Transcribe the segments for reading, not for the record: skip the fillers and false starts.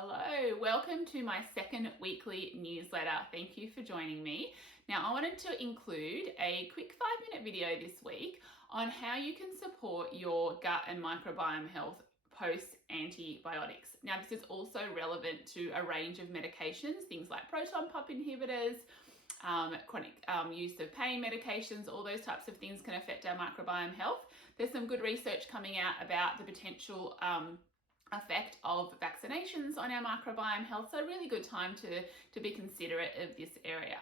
Hello, welcome to my second weekly newsletter. Thank you for joining me. Now, I wanted to include a quick 5-minute video this week on how you can support your gut and microbiome health post antibiotics. Now, this is also relevant to a range of medications, things like proton pump inhibitors, chronic use of pain medications. All those types of things can affect our microbiome health. There's some good research coming out about the potential effect of vaccinations on our microbiome health, so a really good time to be considerate of this area.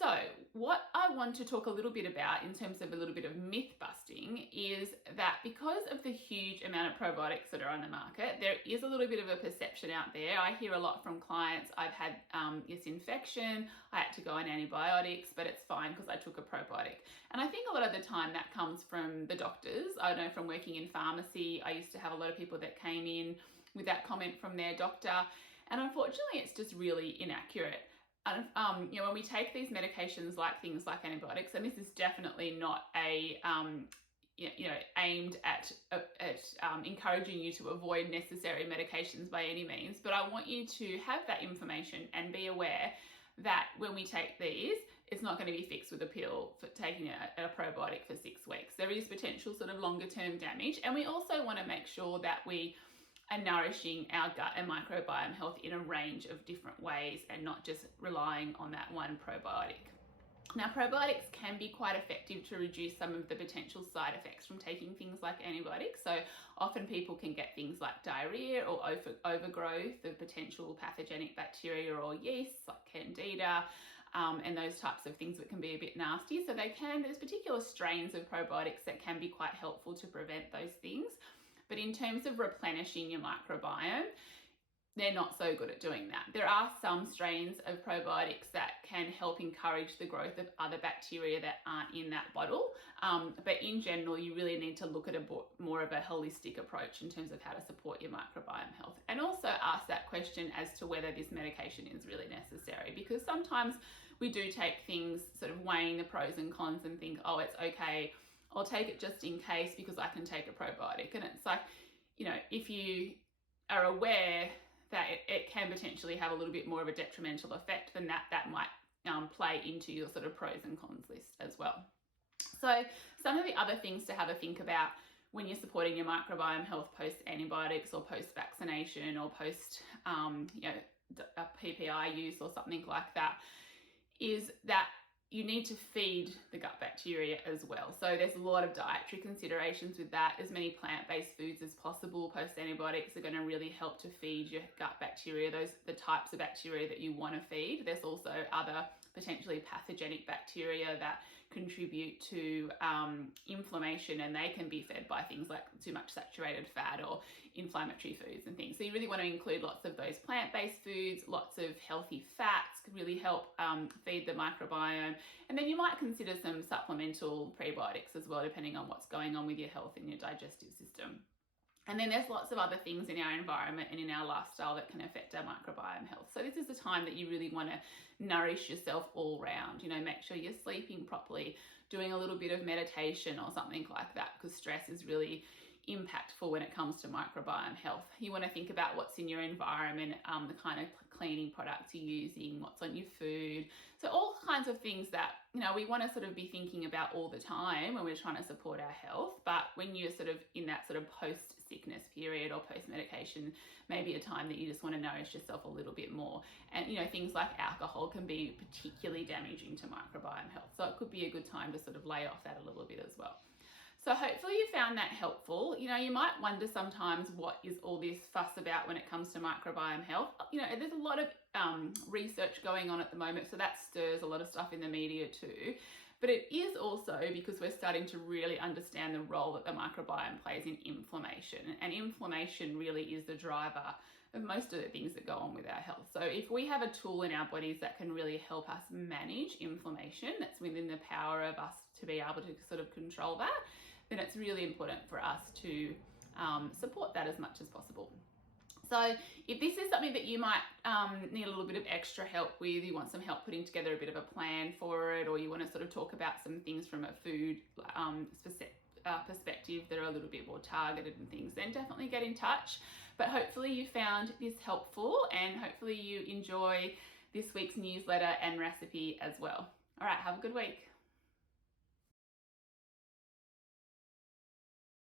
So what I want to talk a little bit about in terms of a little bit of myth busting is that because of the huge amount of probiotics that are on the market, there is a little bit of a perception out there. I hear a lot from clients, I've had this infection, I had to go on antibiotics, but it's fine because I took a probiotic. And I think a lot of the time that comes from the doctors. I know from working in pharmacy, I used to have a lot of people that came in with that comment from their doctor. And unfortunately, it's just really inaccurate. And, when we take these medications like things like antibiotics, and this is definitely not a, aimed at encouraging you to avoid necessary medications by any means, but I want you to have that information and be aware that when we take these, it's not going to be fixed with a pill for taking a probiotic for 6 weeks. There is potential sort of longer term damage, and we also want to make sure that we are nourishing our gut and microbiome health in a range of different ways and not just relying on that one probiotic. Now, probiotics can be quite effective to reduce some of the potential side effects from taking things like antibiotics. So often people can get things like diarrhea or overgrowth of potential pathogenic bacteria or yeasts like candida, and those types of things that can be a bit nasty. So there's particular strains of probiotics that can be quite helpful to prevent those things. But in terms of replenishing your microbiome, they're not so good at doing that. There are some strains of probiotics that can help encourage the growth of other bacteria that aren't in that bottle. But in general, you really need to look at more of a holistic approach in terms of how to support your microbiome health. And also ask that question as to whether this medication is really necessary, because sometimes we do take things sort of weighing the pros and cons and think, oh, it's okay, I'll take it just in case because I can take a probiotic. And it's like, if you are aware that it can potentially have a little bit more of a detrimental effect, then that might play into your sort of pros and cons list as well. So some of the other things to have a think about when you're supporting your microbiome health post antibiotics or post vaccination or post a PPI use or something like that is that you need to feed the gut bacteria as well. So there's a lot of dietary considerations with that. As many plant-based foods as possible post antibiotics are going to really help to feed your gut bacteria, the types of bacteria that you want to feed. There's also other potentially pathogenic bacteria that contribute to inflammation, and they can be fed by things like too much saturated fat or inflammatory foods and things. So you really want to include lots of those plant-based foods, lots of healthy fats can really help feed the microbiome. And then you might consider some supplemental prebiotics as well, depending on what's going on with your health and your digestive system. And then there's lots of other things in our environment and in our lifestyle that can affect our microbiome health. So this is the time that you really want to nourish yourself all round. Make sure you're sleeping properly, doing a little bit of meditation or something like that, because stress is really impactful when it comes to microbiome health. You want to think about what's in your environment, the kind of cleaning products you're using, what's on your food. So all kinds of things that, we want to sort of be thinking about all the time when we're trying to support our health. But when you're sort of in that sort of post-sickness period or post-medication, maybe a time that you just want to nourish yourself a little bit more. And, things like alcohol can be particularly damaging to microbiome health. So it could be a good time to sort of lay off that a little bit as well. So hopefully you found that helpful. You might wonder sometimes what is all this fuss about when it comes to microbiome health. There's a lot of research going on at the moment, so that stirs a lot of stuff in the media too. But it is also because we're starting to really understand the role that the microbiome plays in inflammation. And inflammation really is the driver of most of the things that go on with our health. So if we have a tool in our bodies that can really help us manage inflammation, that's within the power of us to be able to sort of control that, then it's really important for us to support that as much as possible. So if this is something that you might need a little bit of extra help with, you want some help putting together a bit of a plan for it, or you want to sort of talk about some things from a food perspective that are a little bit more targeted and things, then definitely get in touch. But hopefully you found this helpful, and hopefully you enjoy this week's newsletter and recipe as well. All right, have a good week.